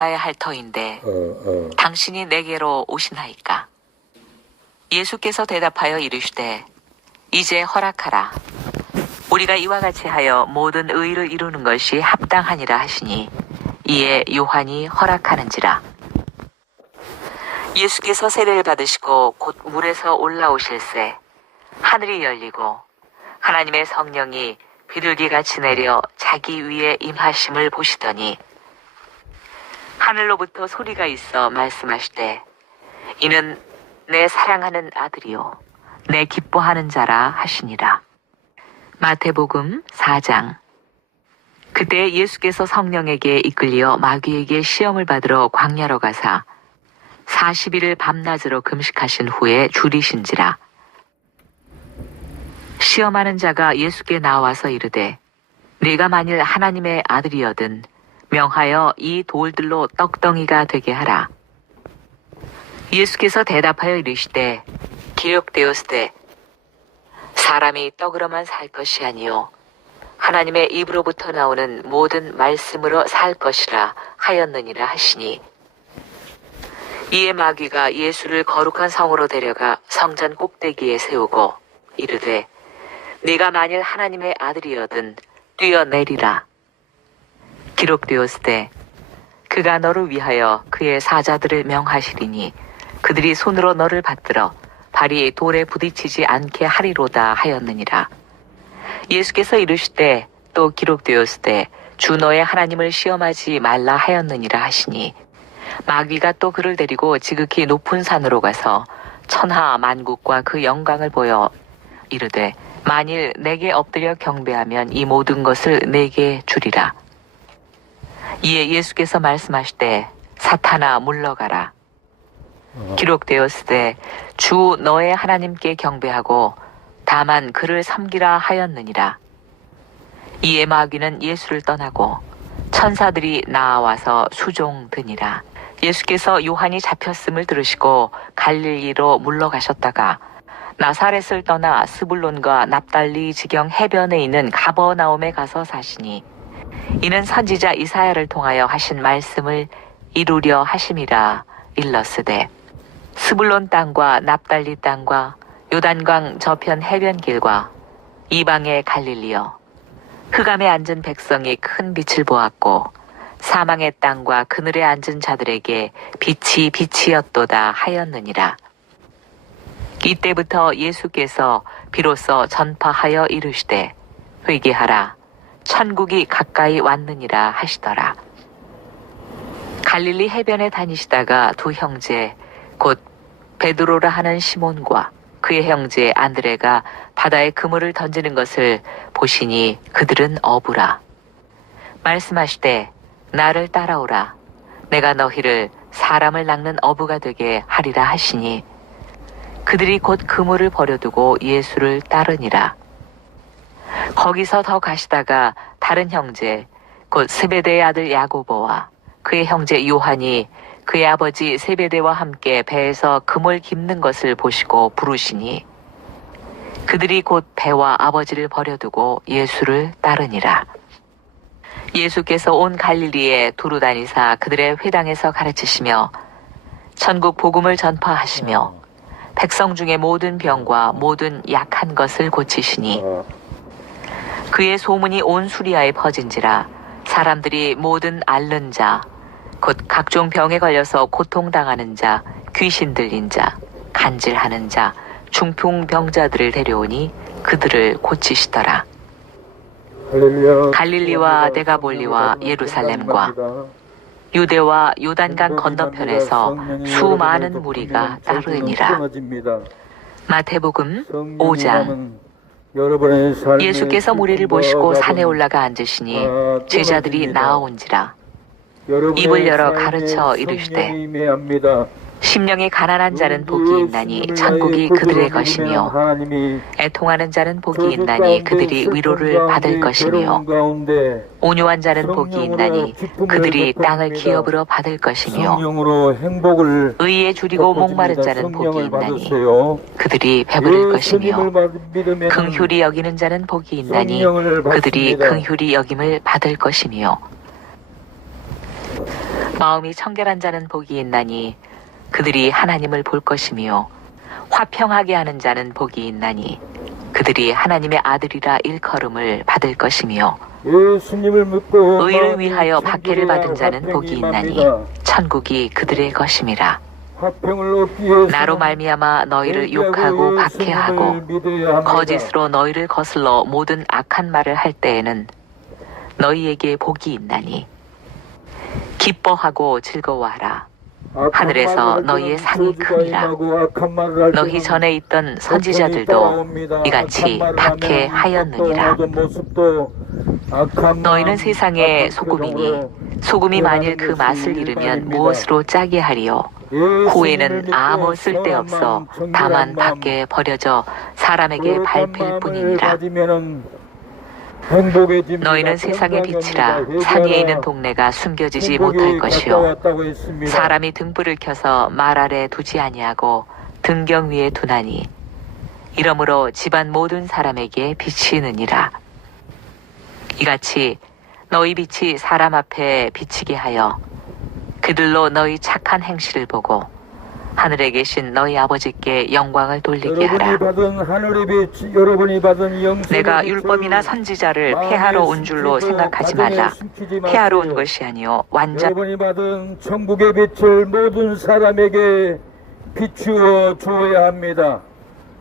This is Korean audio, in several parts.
할 터인데 당신이 내게로 오시나이까? 예수께서 대답하여 이르시되 이제 허락하라. 우리가 이와 같이 하여 모든 의를 이루는 것이 합당하니라 하시니 이에 요한이 허락하는지라. 예수께서 세례를 받으시고 곧 물에서 올라오실새 하늘이 열리고 하나님의 성령이 비둘기같이 내려 자기 위에 임하심을 보시더니 하늘로부터 소리가 있어 말씀하시되 이는 내 사랑하는 아들이요 내 기뻐하는 자라 하시니라. 마태복음 4장. 그때 예수께서 성령에게 이끌려 마귀에게 시험을 받으러 광야로 가사 40일을 밤낮으로 금식하신 후에 줄이신지라. 시험하는 자가 예수께 나와서 이르되 네가 만일 하나님의 아들이여든 명하여 이 돌들로 떡덩이가 되게 하라. 예수께서 대답하여 이르시되 기록되었으되 사람이 떡으로만 살 것이 아니요 하나님의 입으로부터 나오는 모든 말씀으로 살 것이라 하였느니라 하시니 이에 마귀가 예수를 거룩한 성으로 데려가 성전 꼭대기에 세우고 이르되 네가 만일 하나님의 아들이여든 뛰어내리라. 기록되었으되 그가 너를 위하여 그의 사자들을 명하시리니 그들이 손으로 너를 받들어 발이 돌에 부딪히지 않게 하리로다 하였느니라. 예수께서 이르시되 또 기록되었으되 주 너의 하나님을 시험하지 말라 하였느니라 하시니 마귀가 또 그를 데리고 지극히 높은 산으로 가서 천하 만국과 그 영광을 보여 이르되 만일 내게 엎드려 경배하면 이 모든 것을 내게 주리라. 이에 예수께서 말씀하시되 사탄아 물러가라. 기록되었으되 주 너의 하나님께 경배하고 다만 그를 섬기라 하였느니라. 이에 마귀는 예수를 떠나고 천사들이 나와서 수종드니라. 예수께서 요한이 잡혔음을 들으시고 갈릴리로 물러가셨다가 나사렛을 떠나 스불론과 납달리 지경 해변에 있는 가버나움에 가서 사시니 이는 선지자 이사야를 통하여 하신 말씀을 이루려 하심이라. 일렀으되 스불론 땅과 납달리 땅과 요단강 저편 해변길과 이방의 갈릴리여 흑암에 앉은 백성이 큰 빛을 보았고 사망의 땅과 그늘에 앉은 자들에게 빛이 빛이었도다 하였느니라. 이때부터 예수께서 비로소 전파하여 이르시되 회개하라 천국이 가까이 왔느니라 하시더라. 갈릴리 해변에 다니시다가 두 형제 곧 베드로라 하는 시몬과 그의 형제 안드레가 바다에 그물을 던지는 것을 보시니 그들은 어부라. 말씀하시되 나를 따라오라. 내가 너희를 사람을 낚는 어부가 되게 하리라 하시니 그들이 곧 그물을 버려두고 예수를 따르니라. 거기서 더 가시다가 다른 형제 곧 세베대의 아들 야고보와 그의 형제 요한이 그의 아버지 세베대와 함께 배에서 그물 깁는 것을 보시고 부르시니 그들이 곧 배와 아버지를 버려두고 예수를 따르니라. 예수께서 온 갈릴리에 두루 다니사 그들의 회당에서 가르치시며 천국 복음을 전파하시며 백성 중에 모든 병과 모든 약한 것을 고치시니 그의 소문이 온 수리아에 퍼진지라. 사람들이 모든 앓는 자 곧 각종 병에 걸려서 고통당하는 자, 귀신 들린 자, 간질하는 자, 중풍병자들을 데려오니 그들을 고치시더라. 갈릴리와 데가볼리와 예루살렘과 유대와 요단강 건너편에서 수많은 무리가 따르니라. 마태복음 5장. 예수께서 무리를 보시고 산에 올라가 앉으시니 제자들이 나아온지라. 입을 열어 가르쳐 이르시되 심령이 가난한 자는 복이 있나니 천국이 그들의 것이며 애통하는 자는 복이 있나니 그들이 위로를 받을 것이며 온유한 자는 복이 있나니 그들이 땅을 기업으로 받을 것이며 의에 줄이고 목마른 자는 복이 있나니 그들이 배부를 것이며 긍휼히 여기는 자는 복이 있나니 그들이 긍휼히 여김을 받을 것이며 마음이 청결한 자는 복이 있나니 그들이 하나님을 볼 것이며 화평하게 하는 자는 복이 있나니 그들이 하나님의 아들이라 일컬음을 받을 것이며 예수님을 믿고 의를 위하여 박해를 받은 자는 복이 있나니 천국이 그들의 것임이라. 화평을 얻기 위해서 나로 말미암아 너희를 욕하고 박해하고 거짓으로 너희를 거슬러 모든 악한 말을 할 때에는 너희에게 복이 있나니 기뻐하고 즐거워하라. 하늘에서 너희의 상이 크니라. 너희 전에 있던 선지자들도 이같이 박해하였느니라. 너희는 세상의 소금이니 소금이 만일 그 맛을 잃으면 무엇으로 짜게 하리요? 후에는 아무 쓸데없어 다만 밖에 버려져 사람에게 밟힐 뿐이니라. 너희는 세상의 빛이라. 산 위에 있는 동네가 숨겨지지 못할 것이요 사람이 등불을 켜서 말 아래 두지 아니하고 등경 위에 두나니 이러므로 집안 모든 사람에게 비치느니라. 이같이 너희 빛이 사람 앞에 비치게 하여 그들로 너희 착한 행실을 보고 하늘에 계신 너희 아버지께 영광을 돌리게 하라. 내가 율법이나 선지자를 폐하러 온 줄로 생각하지 말라. 폐하러 온 것이 아니요 완전 여러분이 받은 천국의 빛을 모든 사람에게 비추어 주어야 합니다.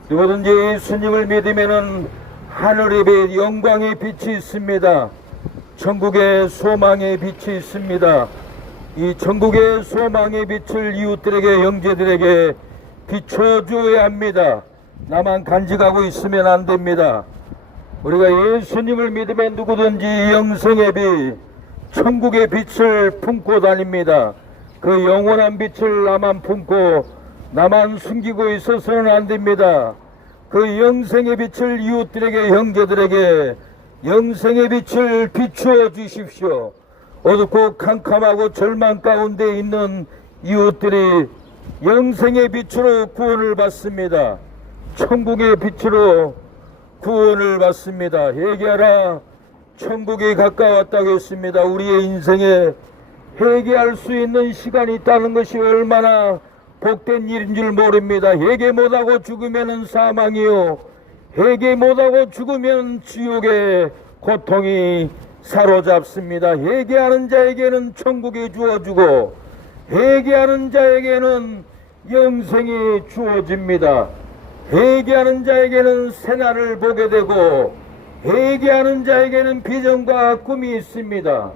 누구든지 예수님을 믿으면은 하늘의 빛, 영광의 빛이 있습니다. 천국의 소망의 빛이 있습니다. 이 천국의 소망의 빛을 이웃들에게, 형제들에게 비춰줘야 합니다. 나만 간직하고 있으면 안 됩니다. 우리가 예수님을 믿으면 누구든지 영생의 빛, 천국의 빛을 품고 다닙니다. 그 영원한 빛을 나만 품고 나만 숨기고 있어서는 안 됩니다. 그 영생의 빛을 이웃들에게, 형제들에게 영생의 빛을 비추어 주십시오. 어둡고 캄캄하고 절망 가운데 있는 이웃들이 영생의 빛으로 구원을 받습니다. 천국의 빛으로 구원을 받습니다. 회개하라. 천국이 가까웠다고 했습니다. 우리의 인생에 회개할 수 있는 시간이 있다는 것이 얼마나 복된 일인 줄 모릅니다. 회개 못하고 죽으면 사망이요 회개 못하고 죽으면 지옥의 고통이 사로잡습니다. 회개하는 자에게는 천국이 주어지고 회개하는 자에게는 영생이 주어집니다. 회개하는 자에게는 새날을 보게 되고 회개하는 자에게는 비전과 꿈이 있습니다.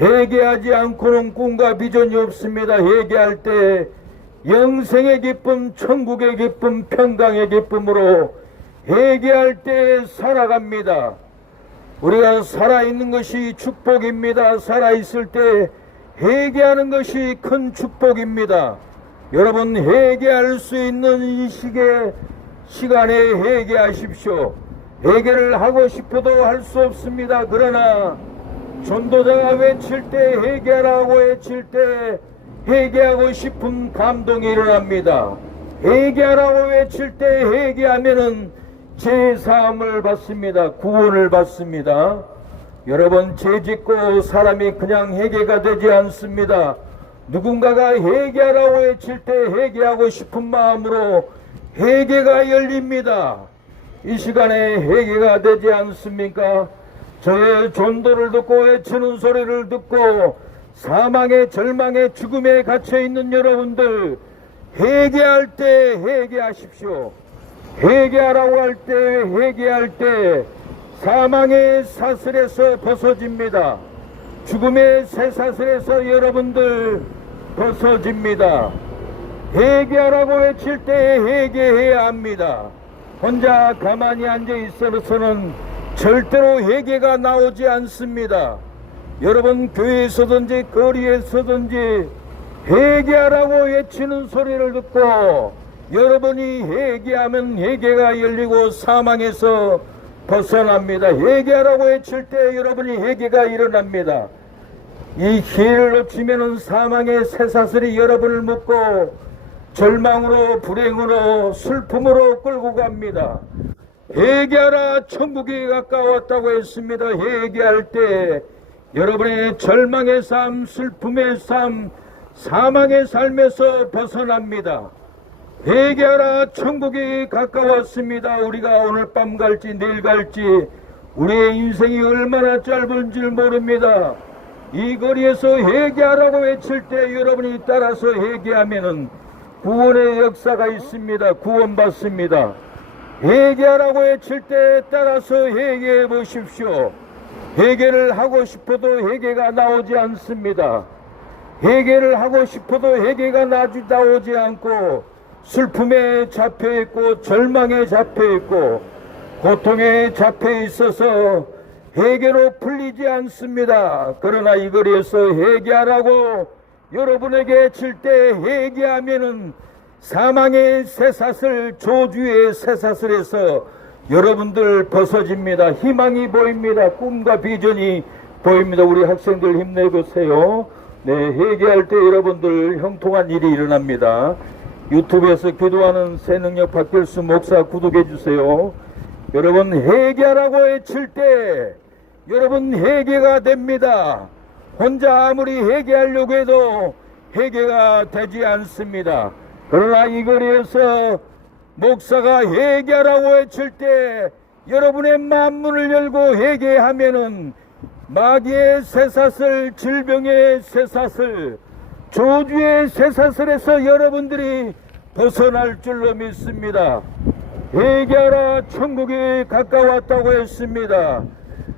회개하지 않고는 꿈과 비전이 없습니다. 회개할 때 영생의 기쁨, 천국의 기쁨, 평강의 기쁨으로 회개할 때 살아갑니다. 우리가 살아있는 것이 축복입니다. 살아있을 때 회개하는 것이 큰 축복입니다. 여러분, 회개할 수 있는 이 시간에 회개하십시오. 회개를 하고 싶어도 할 수 없습니다. 그러나 전도자가 외칠 때, 회개하라고 외칠 때 회개하고 싶은 감동이 일어납니다. 회개하라고 외칠 때 회개하면은 제사함을 받습니다. 구원을 받습니다. 여러분, 죄짓고 사람이 그냥 회개가 되지 않습니다. 누군가가 회개하라고 외칠 때 회개하고 싶은 마음으로 회개가 열립니다. 이 시간에 회개가 되지 않습니까? 저의 전도를 듣고 외치는 소리를 듣고 사망의, 절망의, 죽음에 갇혀있는 여러분들, 회개할 때 회개하십시오. 회개하라고 할 때, 회개할 때 사망의 사슬에서 벗어집니다. 죽음의 쇠사슬에서 여러분들 벗어집니다. 회개하라고 외칠 때 회개해야 합니다. 혼자 가만히 앉아 있어서는 절대로 회개가 나오지 않습니다. 여러분, 교회에서든지 거리에서든지 회개하라고 외치는 소리를 듣고 여러분이 회개하면 회개가 열리고 사망에서 벗어납니다. 회개하라고 외칠 때 여러분이 회개가 일어납니다. 이 기회를 놓치면 사망의 쇠사슬이 여러분을 묶고 절망으로, 불행으로, 슬픔으로 끌고 갑니다. 회개하라, 천국이 가까웠다고 했습니다. 회개할 때 여러분의 절망의 삶, 슬픔의 삶, 사망의 삶에서 벗어납니다. 회개하라, 천국이 가까웠습니다. 우리가 오늘 밤 갈지 내일 갈지 우리의 인생이 얼마나 짧은지 모릅니다. 이 거리에서 회개하라고 외칠 때 여러분이 따라서 회개하면은 구원의 역사가 있습니다. 구원받습니다. 회개하라고 외칠 때 따라서 회개해 보십시오. 회개를 하고 싶어도 회개가 나오지 않습니다. 회개를 하고 싶어도 회개가 나오지 않고 슬픔에 잡혀있고 절망에 잡혀있고 고통에 잡혀있어서 회개로 풀리지 않습니다. 그러나 이 거리에서 회개하라고 여러분에게 칠 때 회개하면은 사망의 쇠사슬, 조주의 쇠사슬에서 여러분들 벗어집니다. 희망이 보입니다. 꿈과 비전이 보입니다. 우리 학생들 힘내보세요. 네, 회개할 때 여러분들 형통한 일이 일어납니다. 유튜브에서 기도하는 새능력 박길수 목사 구독해 주세요. 여러분 회개하라고 외칠 때 여러분 회개가 됩니다. 혼자 아무리 회개하려고 해도 회개가 되지 않습니다. 그러나 이 거리에서 목사가 회개하라고 외칠 때 여러분의 마음문을 열고 회개하면은 마귀의 쇠사슬, 질병의 쇠사슬, 조주의 쇠사슬에서 여러분들이 벗어날 줄로 믿습니다. 회개하라, 천국이 가까웠다고 했습니다.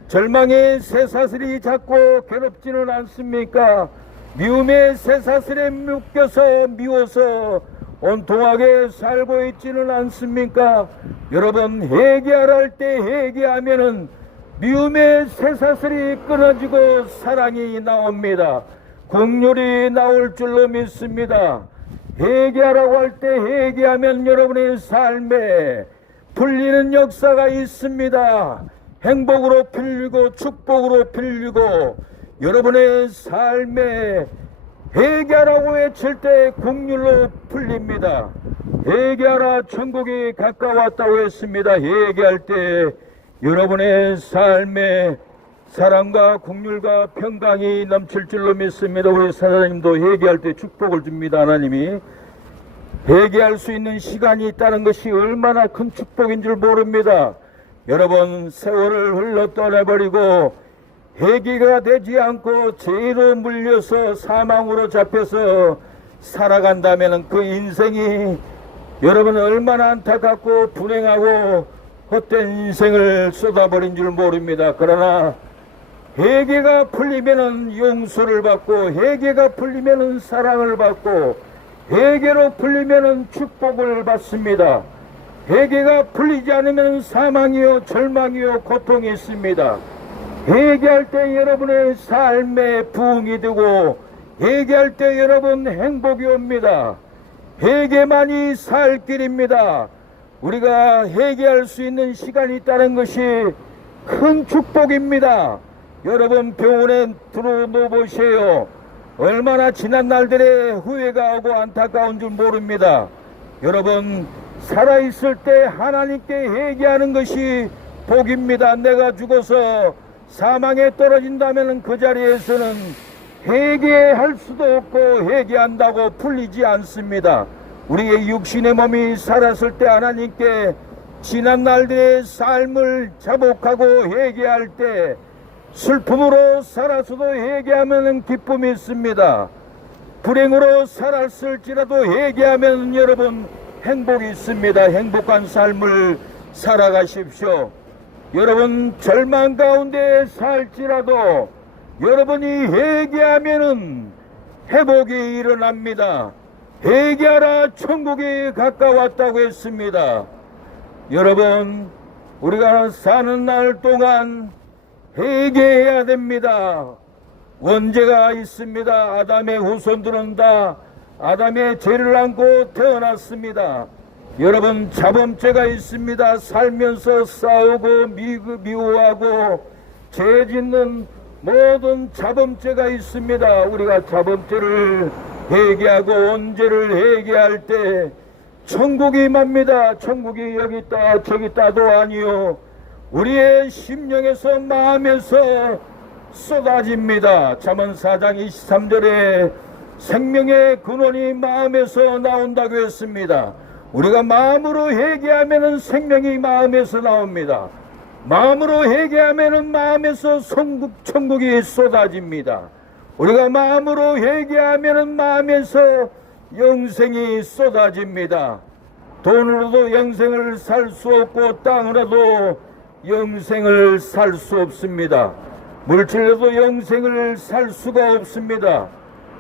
절망의 쇠사슬이 자꾸 괴롭지는 않습니까? 미움의 쇠사슬에 묶여서 미워서 온통하게 살고 있지는 않습니까? 여러분 회개하라 할 때 회개하면은 미움의 쇠사슬이 끊어지고 사랑이 나옵니다. 긍휼이 나올 줄로 믿습니다. 회개하라고 할 때 회개하면 여러분의 삶에 풀리는 역사가 있습니다. 행복으로 풀리고 축복으로 풀리고 여러분의 삶에 회개하라고 외칠 때 긍휼로 풀립니다. 회개하라, 천국이 가까웠다고 했습니다. 회개할 때 여러분의 삶에 사랑과 긍휼과 평강이 넘칠 줄로 믿습니다. 우리 사장님도 회개할 때 축복을 줍니다. 하나님이 회개할 수 있는 시간이 있다는 것이 얼마나 큰 축복인 줄 모릅니다. 여러분 세월을 흘러 떠나버리고 회개가 되지 않고 죄로 물려서 사망으로 잡혀서 살아간다면 그 인생이 여러분 얼마나 안타깝고 불행하고 헛된 인생을 쏟아버린 줄 모릅니다. 그러나 회개가 풀리면은 용서를 받고 회개가 풀리면은 사랑을 받고 회개로 풀리면은 축복을 받습니다. 회개가 풀리지 않으면 사망이요 절망이요 고통이 있습니다. 회개할 때 여러분의 삶에 부흥이 되고 회개할 때 여러분 행복이 옵니다. 회개만이 살 길입니다. 우리가 회개할 수 있는 시간이 있다는 것이 큰 축복입니다. 여러분 병원에 들어놓아 보세요. 얼마나 지난 날들의 후회가 오고 안타까운 줄 모릅니다. 여러분 살아있을 때 하나님께 회개하는 것이 복입니다. 내가 죽어서 사망에 떨어진다면 그 자리에서는 회개할 수도 없고 회개한다고 풀리지 않습니다. 우리의 육신의 몸이 살았을 때 하나님께 지난 날들의 삶을 자복하고 회개할 때 슬픔으로 살아서도 회개하면 기쁨이 있습니다. 불행으로 살았을지라도 회개하면 여러분 행복이 있습니다. 행복한 삶을 살아가십시오. 여러분 절망 가운데 살지라도 여러분이 회개하면은 회복이 일어납니다. 회개하라, 천국이 가까웠다고 했습니다. 여러분 우리가 사는 날 동안 회개해야 됩니다. 원죄가 있습니다. 아담의 후손들은 다 아담의 죄를 안고 태어났습니다. 여러분 자범죄가 있습니다. 살면서 싸우고 미워하고 죄 짓는 모든 자범죄가 있습니다. 우리가 자범죄를 회개하고 원죄를 회개할 때 천국이 임합니다. 천국이 여기 있다 저기 있다도 아니요 우리의 심령에서 마음에서 쏟아집니다. 잠언 4장 23절에 생명의 근원이 마음에서 나온다고 했습니다. 우리가 마음으로 회개하면 생명이 마음에서 나옵니다. 마음으로 회개하면 마음에서 천국이 쏟아집니다. 우리가 마음으로 회개하면 마음에서 영생이 쏟아집니다. 돈으로도 영생을 살 수 없고 땅으로도 영생을 살 수 없습니다. 물질로도 영생을 살 수가 없습니다.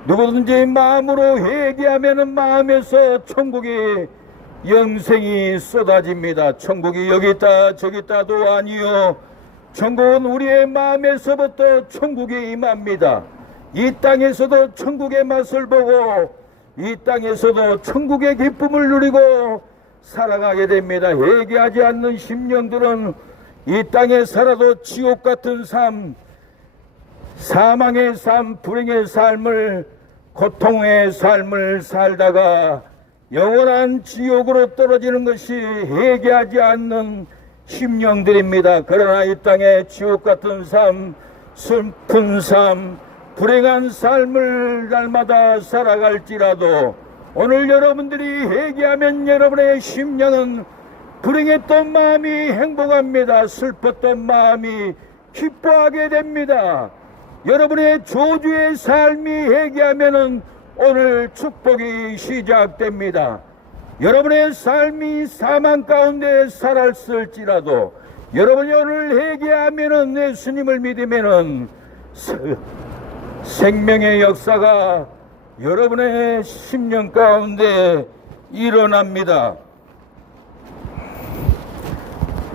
누구든지 마음으로 회개하면 마음에서 천국이 영생이 쏟아집니다. 천국이 여기 있다 저기 있다도 아니요, 천국은 우리의 마음에서부터 천국이 임합니다. 이 땅에서도 천국의 맛을 보고 이 땅에서도 천국의 기쁨을 누리고 살아가게 됩니다. 회개하지 않는 심령들은 이 땅에 살아도 지옥 같은 삶, 사망의 삶, 불행의 삶을, 고통의 삶을 살다가 영원한 지옥으로 떨어지는 것이 회개하지 않는 심령들입니다. 그러나 이 땅에 지옥 같은 삶, 슬픈 삶, 불행한 삶을 날마다 살아갈지라도 오늘 여러분들이 회개하면 여러분의 심령은 불행했던 마음이 행복합니다. 슬펐던 마음이 기뻐하게 됩니다. 여러분의 조주의 삶이 회개하면은 오늘 축복이 시작됩니다. 여러분의 삶이 사망 가운데 살았을지라도 여러분이 오늘 회개하면은 예수님을 믿으면은 생명의 역사가 여러분의 심령 가운데 일어납니다.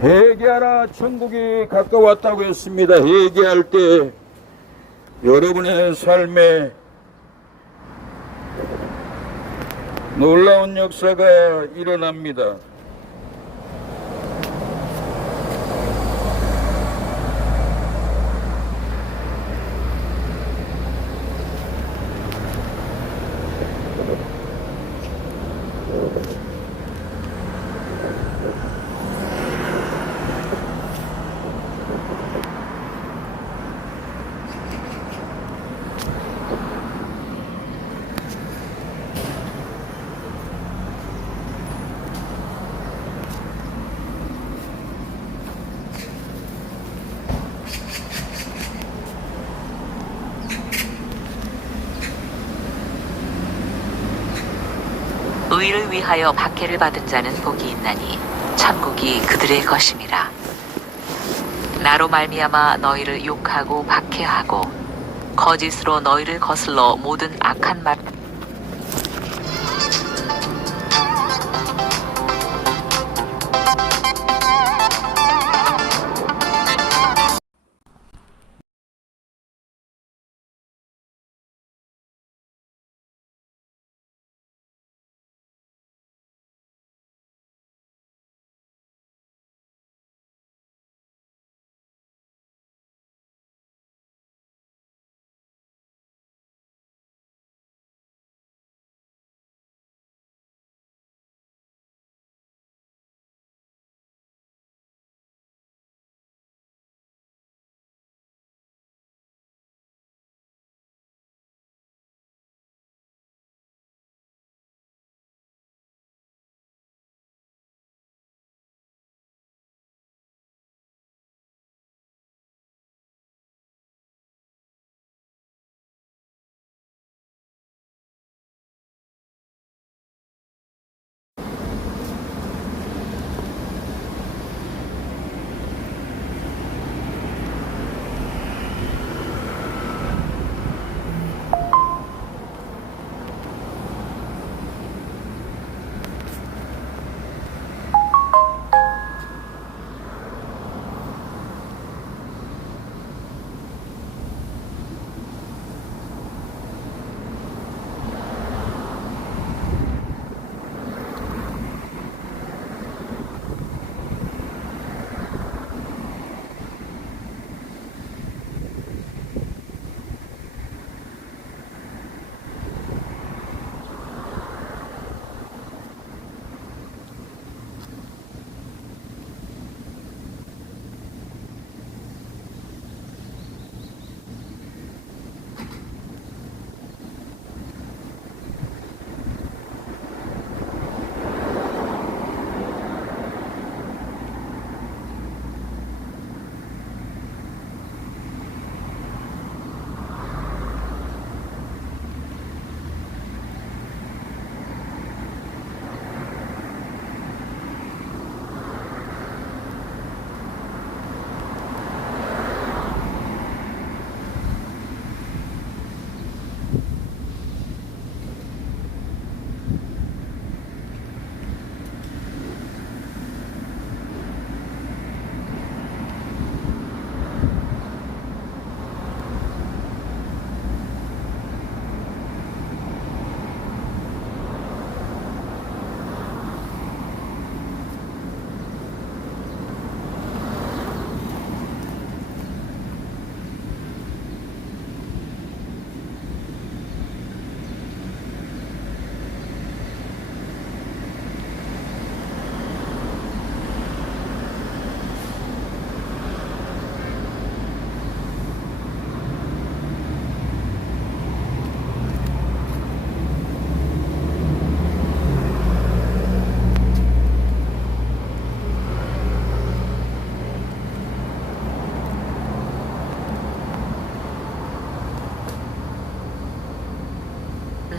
회개하라, 천국이 가까웠다고 했습니다. 회개할 때 여러분의 삶에 놀라운 역사가 일어납니다. 의를 위하여 박해를 받은 자는 복이 있나니 천국이 그들의 것임이라. 나로 말미암아 너희를 욕하고 박해하고 거짓으로 너희를 거슬러 모든 악한 말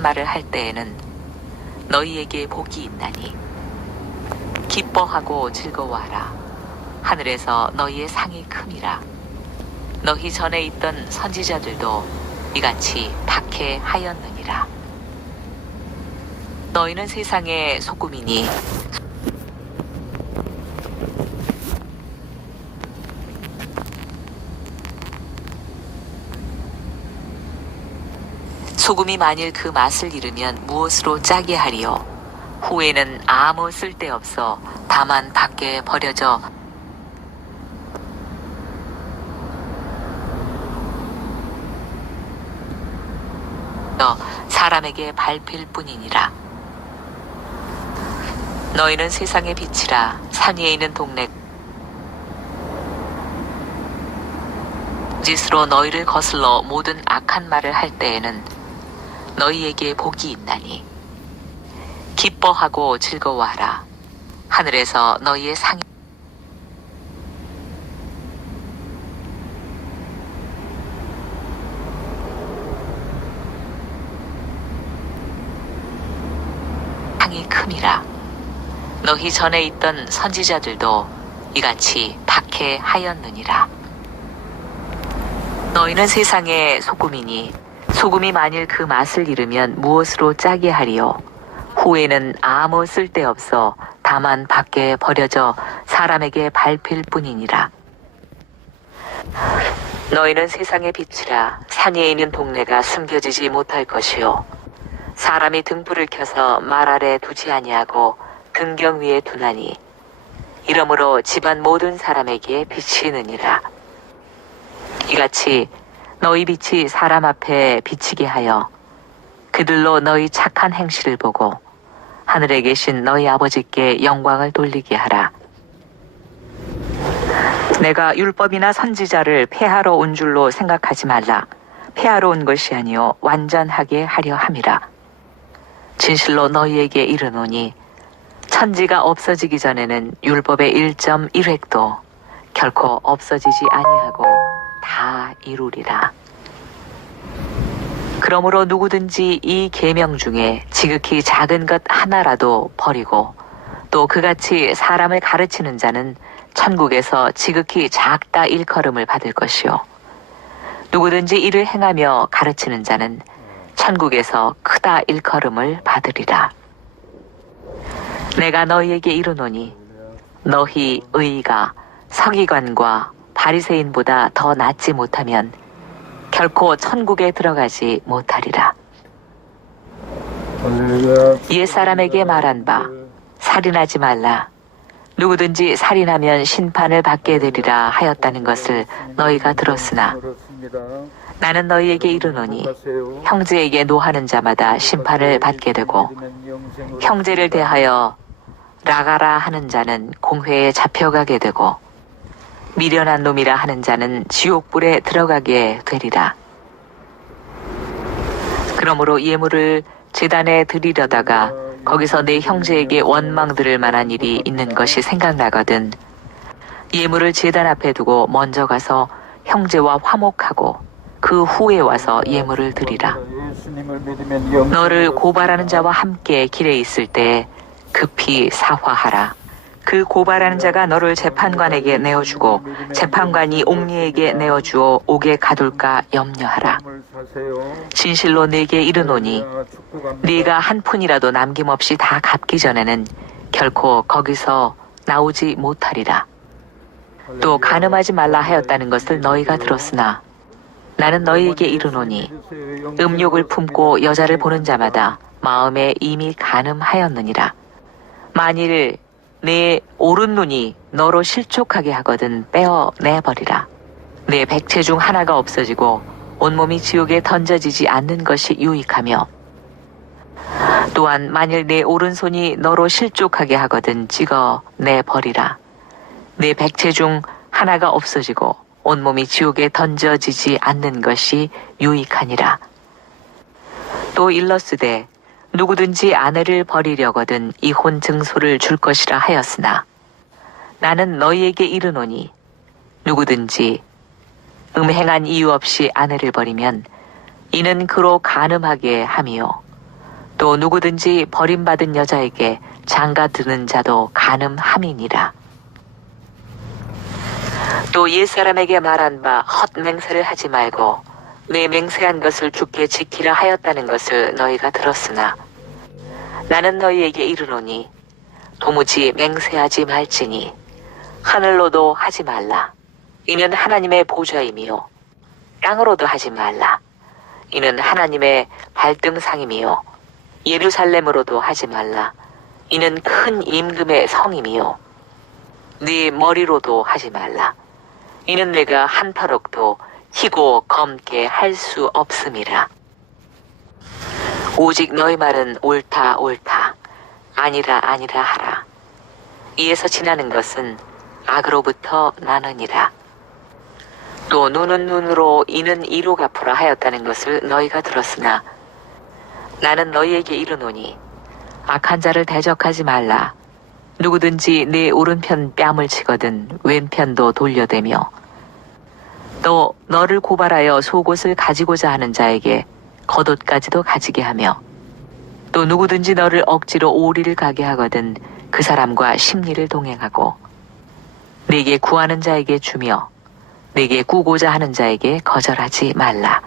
말을 할 때에는 너희에게 복이 있나니 기뻐하고 즐거워하라. 하늘에서 너희의 상이 큼이라. 너희 전에 있던 선지자들도 이같이 박해하였느니라. 너희는 세상의 소금이니 소금이 만일 그 맛을 잃으면 무엇으로 짜게 하리요? 후에는 아무 쓸데없어 다만 밖에 버려져 사람에게 밟힐 뿐이니라. 너희는 세상의 빛이라. 산 위에 있는 동네 짓으로 너희를 거슬러 모든 악한 말을 할 때에는 너희에게 복이 있나니 기뻐하고 즐거워하라. 하늘에서 너희의 상이 큼이라. 너희 전에 있던 선지자들도 이같이 박해하였느니라. 너희는 세상의 소금이니 소금이 만일 그 맛을 잃으면 무엇으로 짜게 하리요? 후에는 아무 쓸데없어 다만 밖에 버려져 사람에게 밟힐 뿐이니라. 너희는 세상의 빛이라. 산 위에 있는 동네가 숨겨지지 못할 것이요 사람이 등불을 켜서 말 아래 두지 아니하고 등경 위에 두나니 이러므로 집안 모든 사람에게 비치느니라. 이같이 너희 빛이 사람 앞에 비치게 하여 그들로 너희 착한 행실을 보고 하늘에 계신 너희 아버지께 영광을 돌리게 하라. 내가 율법이나 선지자를 폐하러 온 줄로 생각하지 말라. 폐하러 온 것이 아니요 완전하게 하려 함이라. 진실로 너희에게 이르노니 천지가 없어지기 전에는 율법의 1.1획도 결코 없어지지 아니하고 다 이루리라. 그러므로 누구든지 이 계명 중에 지극히 작은 것 하나라도 버리고 또 그같이 사람을 가르치는 자는 천국에서 지극히 작다 일컬음을 받을 것이요 누구든지 이를 행하며 가르치는 자는 천국에서 크다 일컬음을 받으리라. 내가 너희에게 이르노니 너희 의가 서기관과 바리새인보다 더 낫지 못하면 결코 천국에 들어가지 못하리라. 옛사람에게 말한 바 살인하지 말라. 누구든지 살인하면 심판을 받게 되리라 하였다는 것을 너희가 들었으나 나는 너희에게 이르노니 형제에게 노하는 자마다 심판을 받게 되고 형제를 대하여 나가라 하는 자는 공회에 잡혀가게 되고 미련한 놈이라 하는 자는 지옥불에 들어가게 되리라. 그러므로 예물을 제단에 드리려다가 거기서 내 형제에게 원망 들을 만한 일이 있는 것이 생각나거든 예물을 제단 앞에 두고 먼저 가서 형제와 화목하고 그 후에 와서 예물을 드리라. 너를 고발하는 자와 함께 길에 있을 때 급히 사화하라. 그 고발하는 자가 너를 재판관에게 내어주고 재판관이 옥리에게 내어주어 옥에 가둘까 염려하라. 진실로 네게 이르노니 네가 한 푼이라도 남김없이 다 갚기 전에는 결코 거기서 나오지 못하리라. 또 간음하지 말라 하였다는 것을 너희가 들었으나 나는 너희에게 이르노니 음욕을 품고 여자를 보는 자마다 마음에 이미 간음하였느니라. 만일 내 오른눈이 너로 실족하게 하거든 빼어내버리라. 내 백체 중 하나가 없어지고 온몸이 지옥에 던져지지 않는 것이 유익하며 또한 만일 내 오른손이 너로 실족하게 하거든 찍어내버리라. 내 백체 중 하나가 없어지고 온몸이 지옥에 던져지지 않는 것이 유익하니라. 또 일러스되 누구든지 아내를 버리려거든 이혼 증소를 줄 것이라 하였으나 나는 너희에게 이르노니 누구든지 음행한 이유 없이 아내를 버리면 이는 그로 간음하게 함이요 또 누구든지 버림받은 여자에게 장가드는 자도 가늠함이니라. 또 옛사람에게 말한 바 헛맹세를 하지 말고 내 맹세한 것을 주께 지키라 하였다는 것을 너희가 들었으나 나는 너희에게 이르노니 도무지 맹세하지 말지니 하늘로도 하지 말라. 이는 하나님의 보좌이미요. 땅으로도 하지 말라. 이는 하나님의 발등상이미요. 예루살렘으로도 하지 말라. 이는 큰 임금의 성이미요. 네 머리로도 하지 말라. 이는 내가 한타럭도 희고 검게 할 수 없음이라. 오직 너희 말은 옳다 옳다 아니라 아니라 하라. 이에서 지나는 것은 악으로부터 나느니라. 또 눈은 눈으로 이는 이로 갚으라 하였다는 것을 너희가 들었으나 나는 너희에게 이르노니 악한 자를 대적하지 말라. 누구든지 내 오른편 뺨을 치거든 왼편도 돌려대며 또 너를 고발하여 속옷을 가지고자 하는 자에게 겉옷까지도 가지게 하며 또 누구든지 너를 억지로 오리를 가게 하거든 그 사람과 심리를 동행하고 네게 구하는 자에게 주며 네게 꾸고자 하는 자에게 거절하지 말라.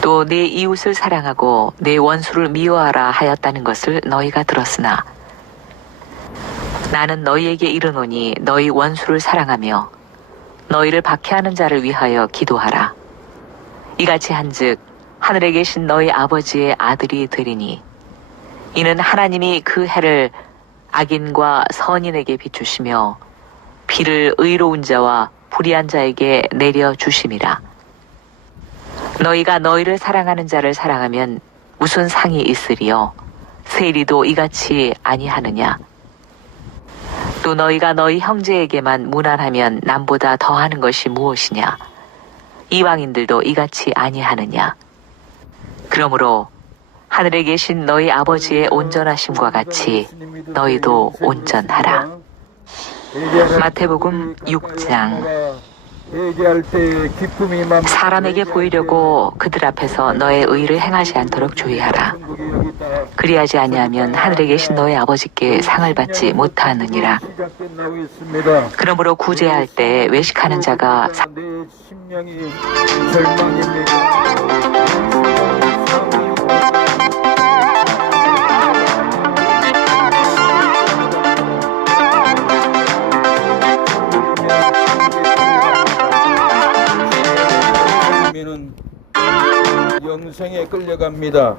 또 내 이웃을 사랑하고 내 원수를 미워하라 하였다는 것을 너희가 들었으나 나는 너희에게 이르노니 너희 원수를 사랑하며 너희를 박해하는 자를 위하여 기도하라. 이같이 한즉 하늘에 계신 너희 아버지의 아들이 되리니 이는 하나님이 그 해를 악인과 선인에게 비추시며 비를 의로운 자와 불의한 자에게 내려 주심이라. 너희가 너희를 사랑하는 자를 사랑하면 무슨 상이 있으리요? 세리도 이같이 아니하느냐? 또 너희가 너희 형제에게만 무난하면 남보다 더하는 것이 무엇이냐? 이방인들도 이같이 아니하느냐? 그러므로 하늘에 계신 너희 아버지의 온전하심과 같이 너희도 온전하라. 마태복음 6장. 사람에게 보이려고 그들 앞에서 너의 의를 행하지 않도록 주의하라. 그리하지 아니하면 하늘에 계신 너의 아버지께 상을 받지 못하느니라. 그러므로 구제할 때 외식하는 자가 영생에 끌려갑니다.